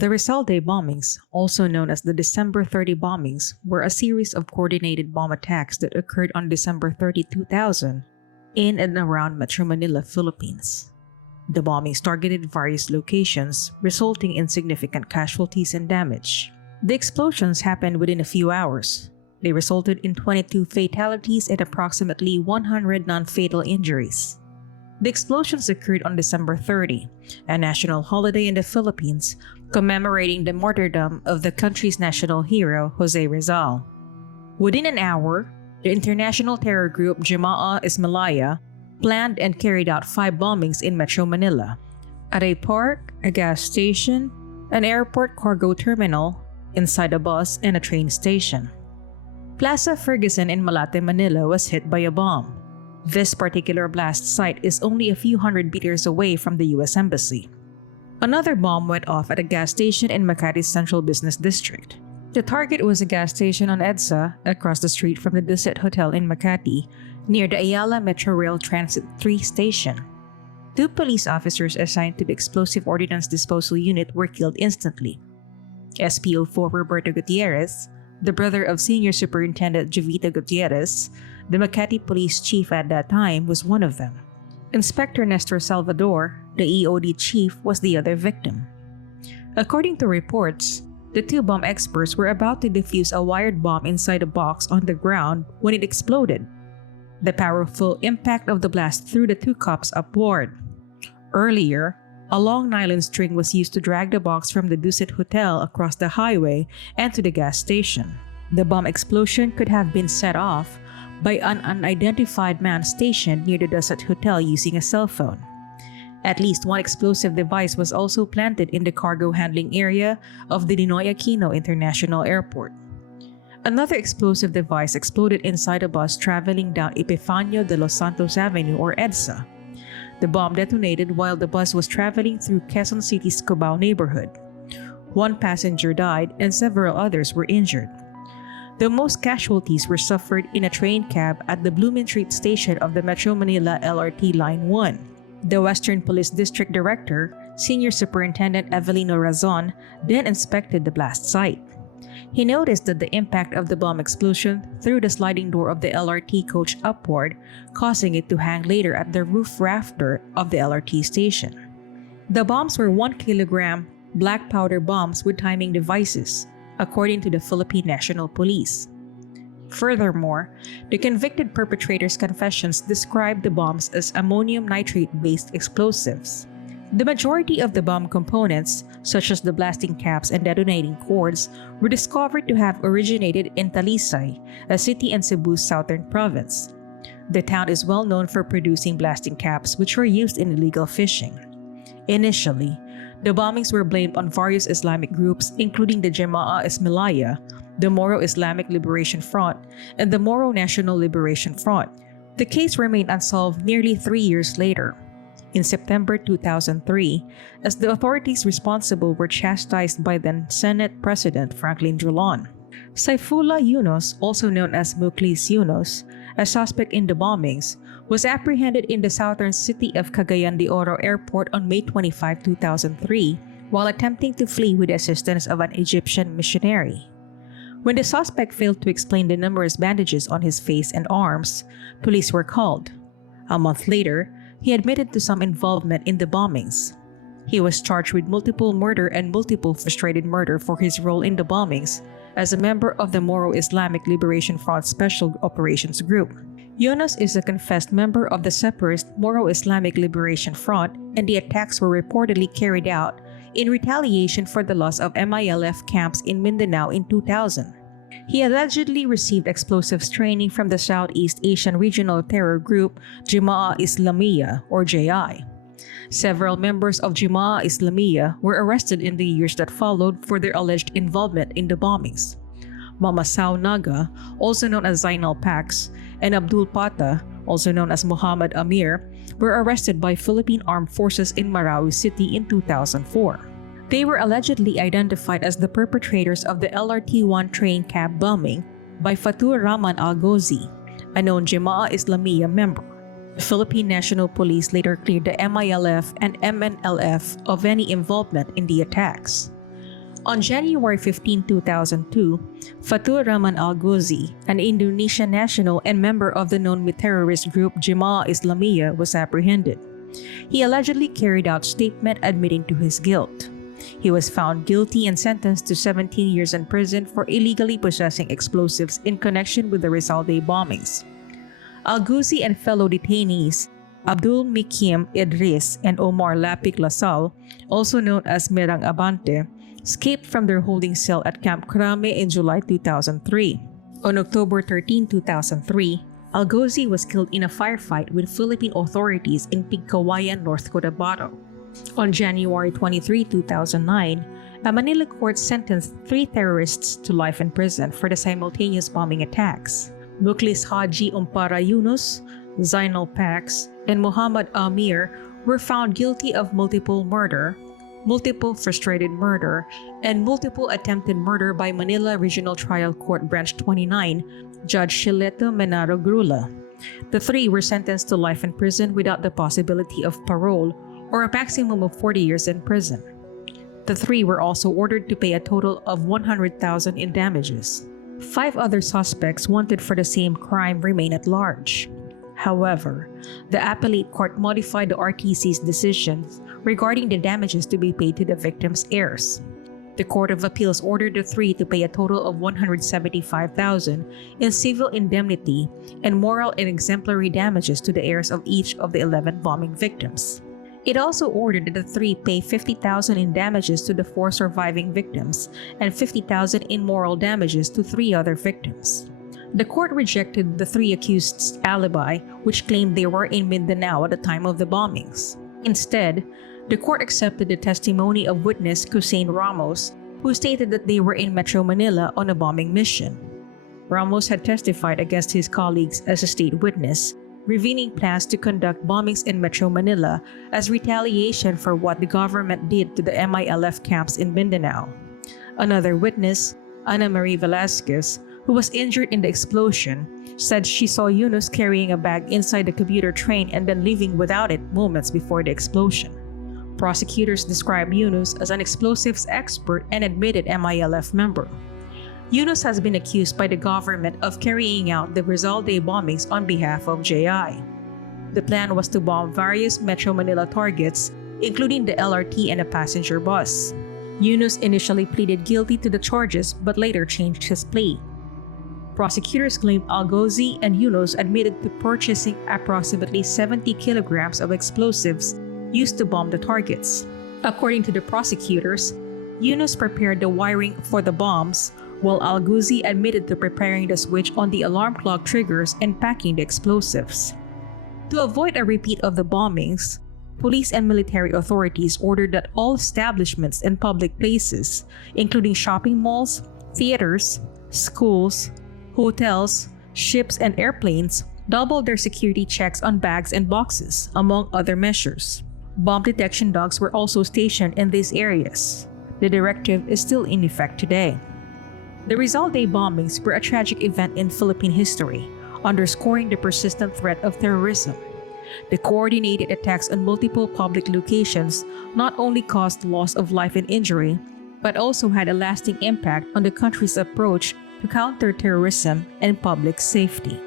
The Rizal Day Bombings, also known as the December 30 bombings, were a series of coordinated bomb attacks that occurred on December 30, 2000, in and around Metro Manila, Philippines. The bombings targeted various locations, resulting in significant casualties and damage. The explosions happened within a few hours. They resulted in 22 fatalities and approximately 100 non-fatal injuries. The explosions occurred on December 30, a national holiday in the Philippines, commemorating the martyrdom of the country's national hero, Jose Rizal. Within an hour, the international terror group Jemaah Ismailiyah planned and carried out 5 bombings in Metro Manila, at a park, a gas station, an airport cargo terminal, inside a bus, and a train station. Plaza Ferguson in Malate, Manila was hit by a bomb. This particular blast site is only a few hundred meters away from the US Embassy. Another bomb went off at a gas station in Makati's Central Business District. The target was a gas station on EDSA across the street from the Dusit Hotel in Makati, near the Ayala Metro Rail Transit 3 station. 2 police officers assigned to the Explosive Ordnance Disposal Unit were killed instantly. SPO4 Roberto Gutierrez, the brother of Senior Superintendent Jovita Gutierrez, the Makati Police Chief at that time, was one of them. Inspector Nestor Salvador, the EOD chief, was the other victim. According to reports, the 2 bomb experts were about to defuse a wired bomb inside a box on the ground when it exploded. The powerful impact of the blast threw the 2 cops upward. Earlier, a long nylon string was used to drag the box from the Dusit Hotel across the highway and to the gas station. The bomb explosion could have been set off by an unidentified man stationed near the Dusit Hotel using a cell phone. At least 1 explosive device was also planted in the cargo handling area of the Ninoy Aquino International Airport. Another explosive device exploded inside a bus traveling down Epifanio de los Santos Avenue, or EDSA. The bomb detonated while the bus was traveling through Quezon City's Cubao neighborhood. 1 passenger died and several others were injured. The most casualties were suffered in a train cab at the Blooming Street station of the Metro Manila LRT Line 1. The Western Police District Director, Senior Superintendent Evelino Razon, then inspected the blast site. He noticed that the impact of the bomb explosion threw the sliding door of the LRT coach upward, causing it to hang later at the roof rafter of the LRT station. The bombs were 1-kilogram black powder bombs with timing devices, according to the Philippine National Police. Furthermore, the convicted perpetrators' confessions described the bombs as ammonium nitrate-based explosives. The majority of the bomb components, such as the blasting caps and detonating cords, were discovered to have originated in Talisay, a city in Cebu's southern province. The town is well known for producing blasting caps, which were used in illegal fishing. Initially, the bombings were blamed on various Islamic groups, including the Jemaah Ismailiyah, the Moro Islamic Liberation Front, and the Moro National Liberation Front. The case remained unsolved nearly 3 years later. In September 2003, as the authorities responsible were chastised by then Senate President Franklin Drilon. Saifullah Yunus, also known as Mukhlis Yunus, a suspect in the bombings, was apprehended in the southern city of Cagayan de Oro Airport on May 25, 2003, while attempting to flee with the assistance of an Egyptian missionary. When the suspect failed to explain the numerous bandages on his face and arms, police were called. A month later, he admitted to some involvement in the bombings. He was charged with multiple murder and multiple frustrated murder for his role in the bombings as a member of the Moro Islamic Liberation Front Special Operations Group. Yunus is a confessed member of the separatist Moro Islamic Liberation Front, and the attacks were reportedly carried out in retaliation for the loss of MILF camps in Mindanao in 2000. He allegedly received explosives training from the Southeast Asian regional terror group Jemaah Islamiyah, or JI. Several members of Jemaah Islamiyah were arrested in the years that followed for their alleged involvement in the bombings. Mamasao Naga, also known as Zainal Pax, and Abdul Pata, also known as Muhammad Amir, were arrested by Philippine Armed Forces in Marawi City in 2004. They were allegedly identified as the perpetrators of the LRT-1 train cab bombing by Fatur Rahman Al-Ghozi, a known Jemaah Islamiyah member. The Philippine National Police later cleared the MILF and MNLF of any involvement in the attacks. On January 15, 2002, Fatur Rahman Al-Ghuzi, an Indonesian national and member of the known terrorist group Jemaah Islamiyah, was apprehended. He allegedly carried out statement admitting to his guilt. He was found guilty and sentenced to 17 years in prison for illegally possessing explosives in connection with the Rizal Day bombings. Al-Ghuzi and fellow detainees Abdul Mikim Idris and Omar Lapik Lasal, also known as Merang Abante, escaped from their holding cell at Camp Krame in July 2003. On October 13, 2003, Al-Ghuzi was killed in a firefight with Philippine authorities in Pigcawayan, North Cotabato. On January 23, 2009, a Manila court sentenced 3 terrorists to life in prison for the simultaneous bombing attacks. Muklis Haji Umpara Yunus, Zainal Pax, and Muhammad Amir were found guilty of multiple murder, multiple frustrated murder, and multiple attempted murder by Manila Regional Trial Court Branch 29, Judge Shileto Menaro Grula. The 3 were sentenced to life in prison without the possibility of parole or a maximum of 40 years in prison. The 3 were also ordered to pay a total of 100,000 in damages. 5 other suspects wanted for the same crime remain at large. However, the appellate court modified the RTC's decisions regarding the damages to be paid to the victims' heirs. The Court of Appeals ordered the 3 to pay a total of 175,000 in civil indemnity and moral and exemplary damages to the heirs of each of the 11 bombing victims. It also ordered that the 3 pay 50,000 in damages to the 4 surviving victims and 50,000 in moral damages to 3 other victims. The court rejected the 3 accused's alibi, which claimed they were in Mindanao at the time of the bombings. Instead, the court accepted the testimony of witness Hussein Ramos, who stated that they were in Metro Manila on a bombing mission. Ramos had testified against his colleagues as a state witness, revealing plans to conduct bombings in Metro Manila as retaliation for what the government did to the MILF camps in Mindanao. Another witness, Ana Marie Velasquez, who was injured in the explosion, said she saw Yunus carrying a bag inside the commuter train and then leaving without it moments before the explosion. Prosecutors described Yunus as an explosives expert and admitted MILF member. Yunus has been accused by the government of carrying out the Rizal Day bombings on behalf of JI. The plan was to bomb various Metro Manila targets, including the LRT and a passenger bus. Yunus initially pleaded guilty to the charges but later changed his plea. Prosecutors claimed Al-Ghuzi and Yunus admitted to purchasing approximately 70 kilograms of explosives used to bomb the targets. According to the prosecutors, Yunus prepared the wiring for the bombs, while Al-Ghuzi admitted to preparing the switch on the alarm clock triggers and packing the explosives. To avoid a repeat of the bombings, police and military authorities ordered that all establishments and public places, including shopping malls, theaters, schools, hotels, ships, and airplanes, doubled their security checks on bags and boxes, among other measures. Bomb detection dogs were also stationed in these areas. The directive is still in effect today. The Rizal Day bombings were a tragic event in Philippine history, underscoring the persistent threat of terrorism. The coordinated attacks on multiple public locations not only caused loss of life and injury, but also had a lasting impact on the country's approach to counter terrorism and public safety.